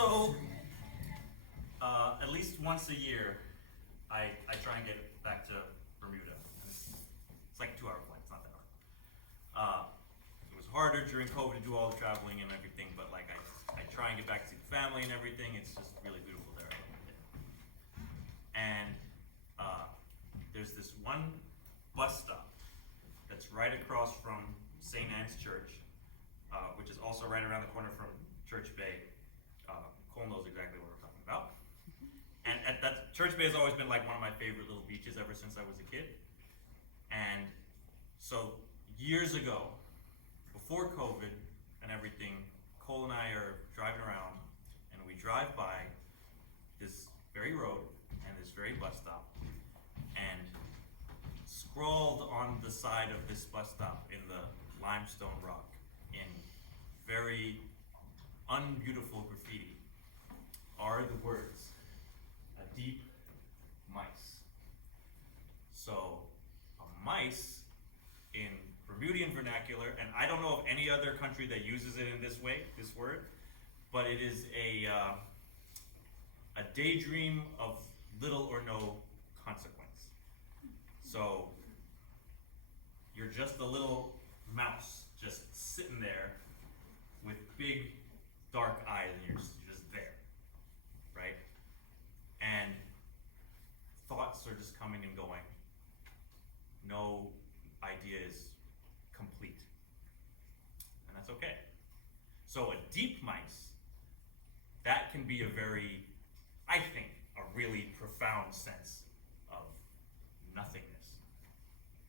So, at least once a year, I try and get back to Bermuda. It's like a 2-hour flight, it's not that hard. It was harder during COVID to do all the traveling and everything, but like I try and get back to see the family and everything. It's just really beautiful there. I love it. And there's this one bus stop that's right across from St. Anne's Church, which is also right around the corner from Church Bay. Cole knows exactly what we're talking about. And at that, Church Bay has always been like one of my favorite little beaches ever since I was a kid. And so years ago, before COVID and everything, Cole and I are driving around and we drive by this very road and this very bus stop, and scrawled on the side of this bus stop in the limestone rock in very unbeautiful graffiti are the words, "A deep mice." So, a mice in Bermudian vernacular, and I don't know of any other country that uses it in this way, this word, but it is a daydream of little or no consequence. So, you're just a little mouse just sitting there with big dark eyes, and you're just there, right? And thoughts are just coming and going. No idea is complete. And that's okay. So a deep mice, that can be a very, I think, a really profound sense of nothingness,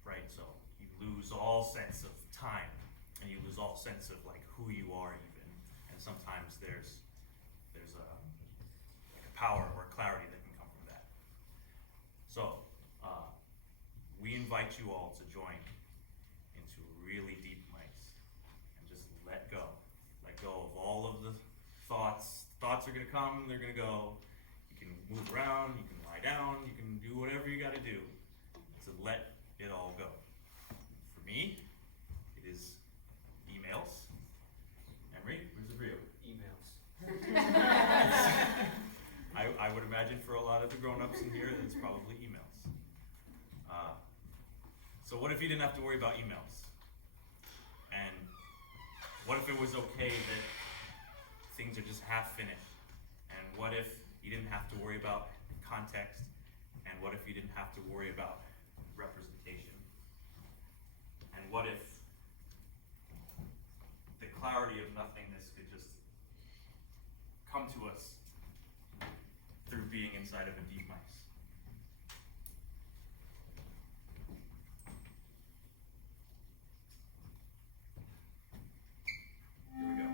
right? So you lose all sense of time, and you lose all sense of like who you are even. And sometimes there's like a power or clarity that can come from that. So we invite you all to join into really deep mice and just let go of all of the thoughts. Thoughts are going to come, they're going to go. You can move around, you can lie down, you can do whatever you got to do to let it all go. For me, it is emails. Emery, what is it for you? Emails. I would imagine for a lot of the grown-ups in here, it's probably emails. So what if you didn't have to worry about emails? And what if it was okay that things are just half finished? And what if you didn't have to worry about context? And what if you didn't have to worry about representation? And what if the clarity of nothingness could just come to us through being inside of a deep mice? Here we go.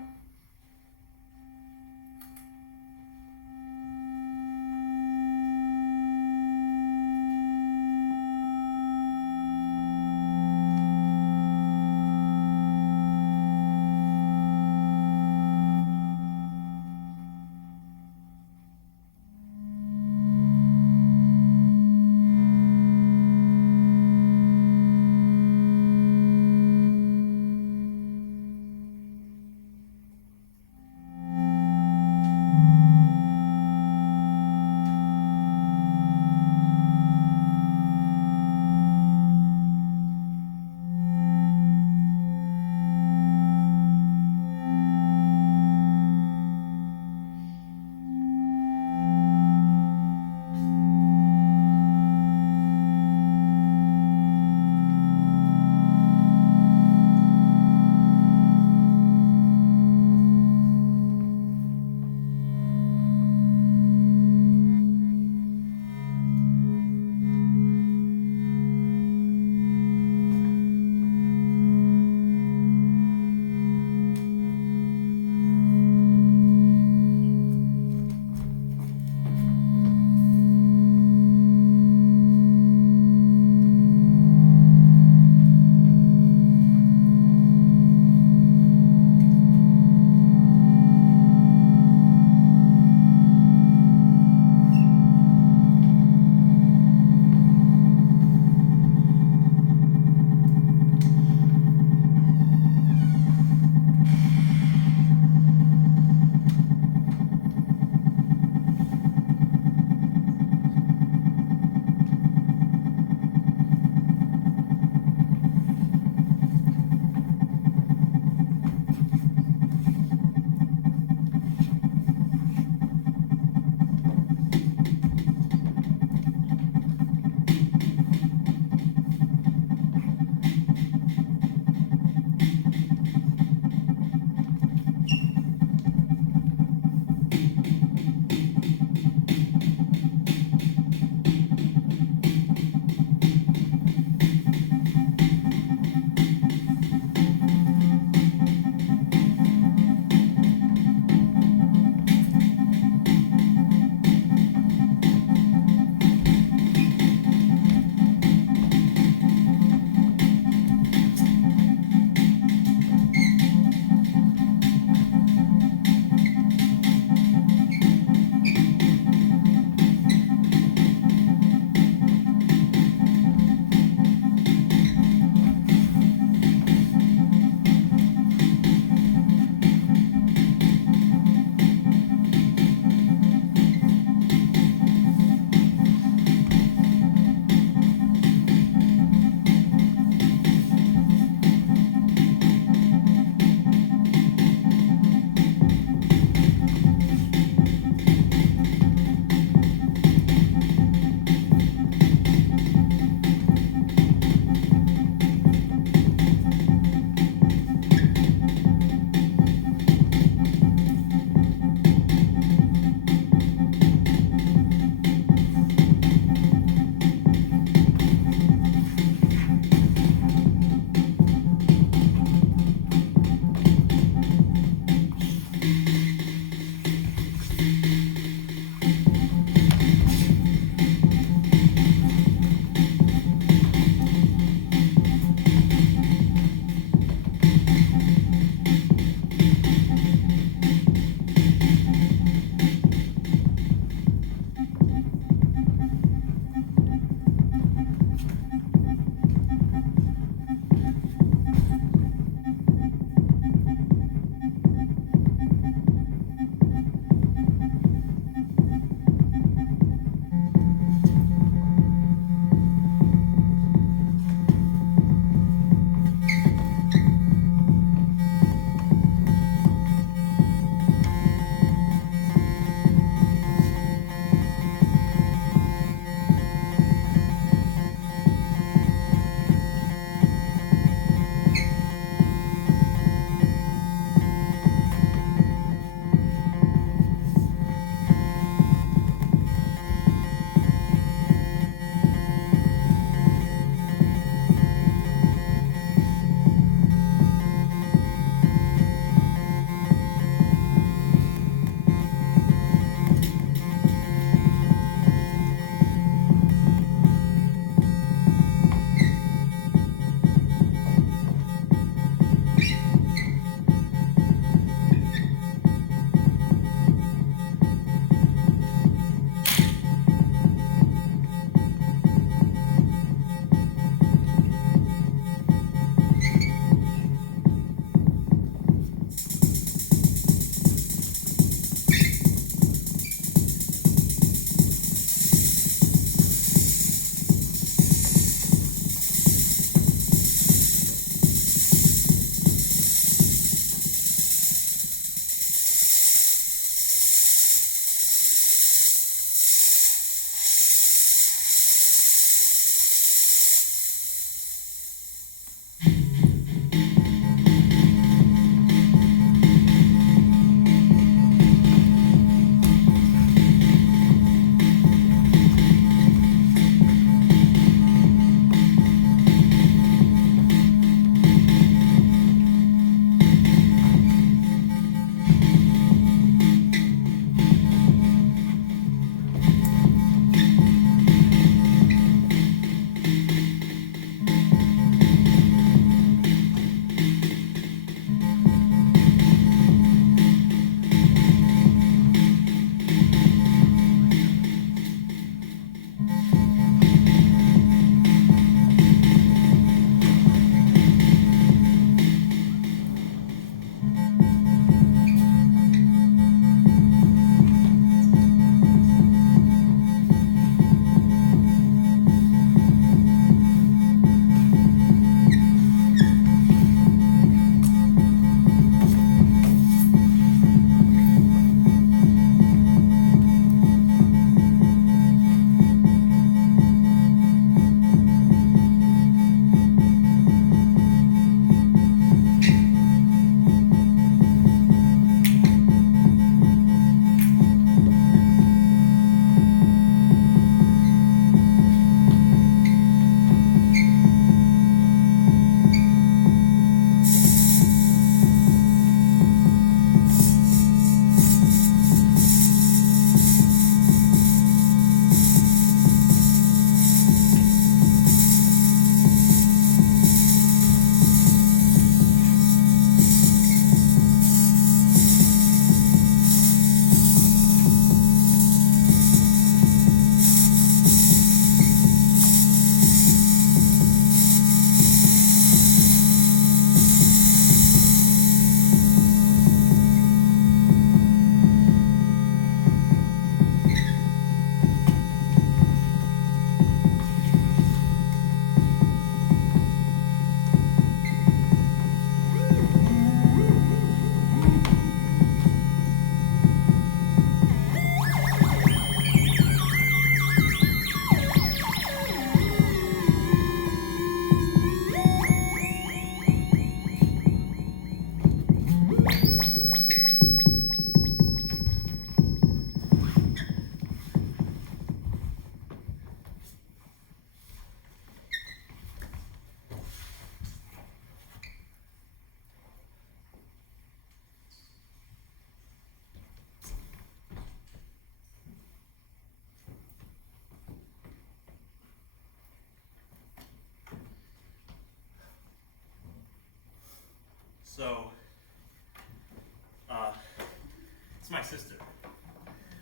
sister.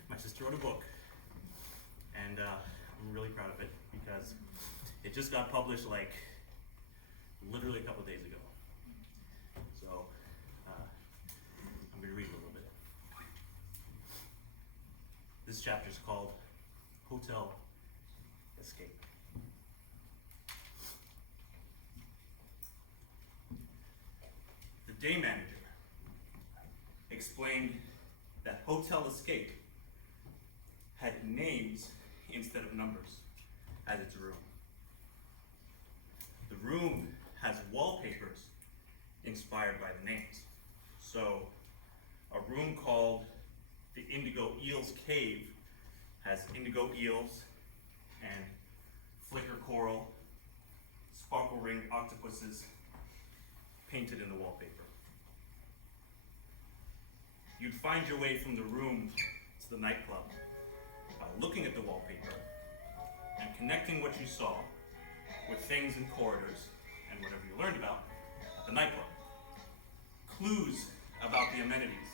My sister wrote a book, and I'm really proud of it because it just got published like literally a couple of days ago. So I'm going to read a little bit. This chapter is called Hotel Escape. The day manager explained that Hotel Escape had names instead of numbers as its room. The room has wallpapers inspired by the names. So a room called the Indigo Eel's Cave has indigo eels and flicker coral, sparkle ring octopuses painted in the wallpaper. You'd find your way from the room to the nightclub by looking at the wallpaper and connecting what you saw with things in corridors and whatever you learned about at the nightclub. Clues about the amenities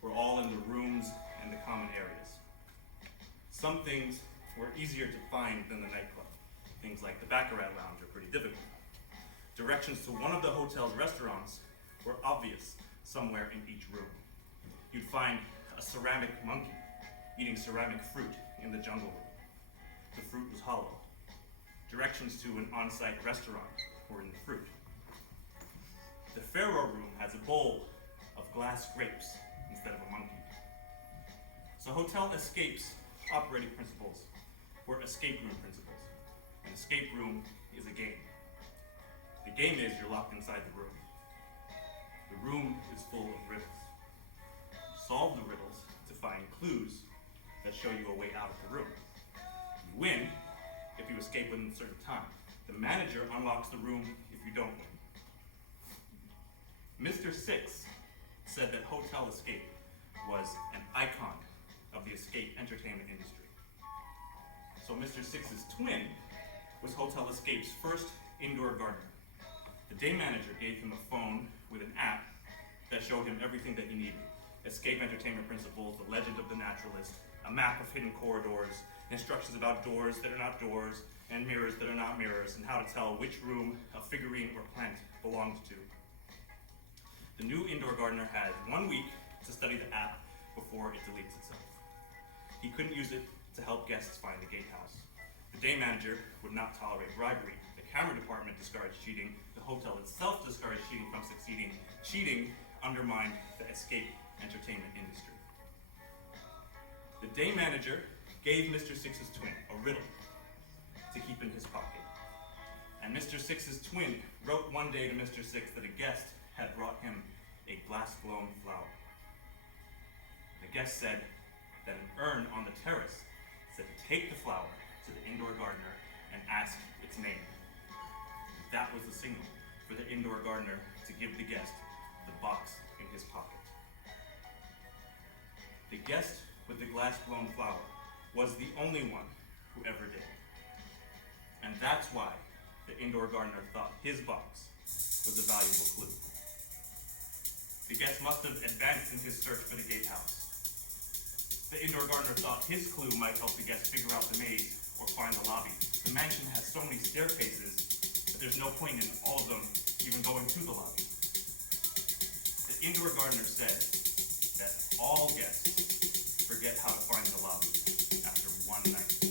were all in the rooms and the common areas. Some things were easier to find than the nightclub. Things like the Baccarat Lounge are pretty difficult. Directions to one of the hotel's restaurants were obvious somewhere in each room. You'd find a ceramic monkey eating ceramic fruit in the jungle room. The fruit was hollow. Directions to an on-site restaurant were in the fruit. The Pharaoh room has a bowl of glass grapes instead of a monkey. So Hotel Escape's operating principles were escape room principles. An escape room is a game. The game is you're locked inside the room. The room is full of riddles. Solve the riddles to find clues that show you a way out of the room. You win if you escape within a certain time. The manager unlocks the room if you don't win. Mr. Six said that Hotel Escape was an icon of the escape entertainment industry. So Mr. Six's twin was Hotel Escape's first indoor gardener. The day manager gave him a phone with an app that showed him everything that he needed. Escape entertainment principles, the legend of the naturalist, a map of hidden corridors, instructions about doors that are not doors, and mirrors that are not mirrors, and how to tell which room a figurine or plant belonged to. The new indoor gardener had 1 week to study the app before it deletes itself. He couldn't use it to help guests find the gatehouse. The day manager would not tolerate bribery. The camera department discouraged cheating. The hotel itself discouraged cheating from succeeding. Cheating undermined the escape entertainment industry. The day manager gave Mr. Six's twin a riddle to keep in his pocket. And Mr. Six's twin wrote one day to Mr. Six that a guest had brought him a glass-blown flower. The guest said that an urn on the terrace said to take the flower to the indoor gardener and ask its name. That was the signal for the indoor gardener to give the guest the box in his pocket. The guest with the glass-blown flower was the only one who ever did. And that's why the indoor gardener thought his box was a valuable clue. The guest must have advanced in his search for the gatehouse. The indoor gardener thought his clue might help the guest figure out the maze or find the lobby. The mansion has so many staircases that there's no point in all of them even going to the lobby. The indoor gardener said that all guests forget how to find the lobby after one night.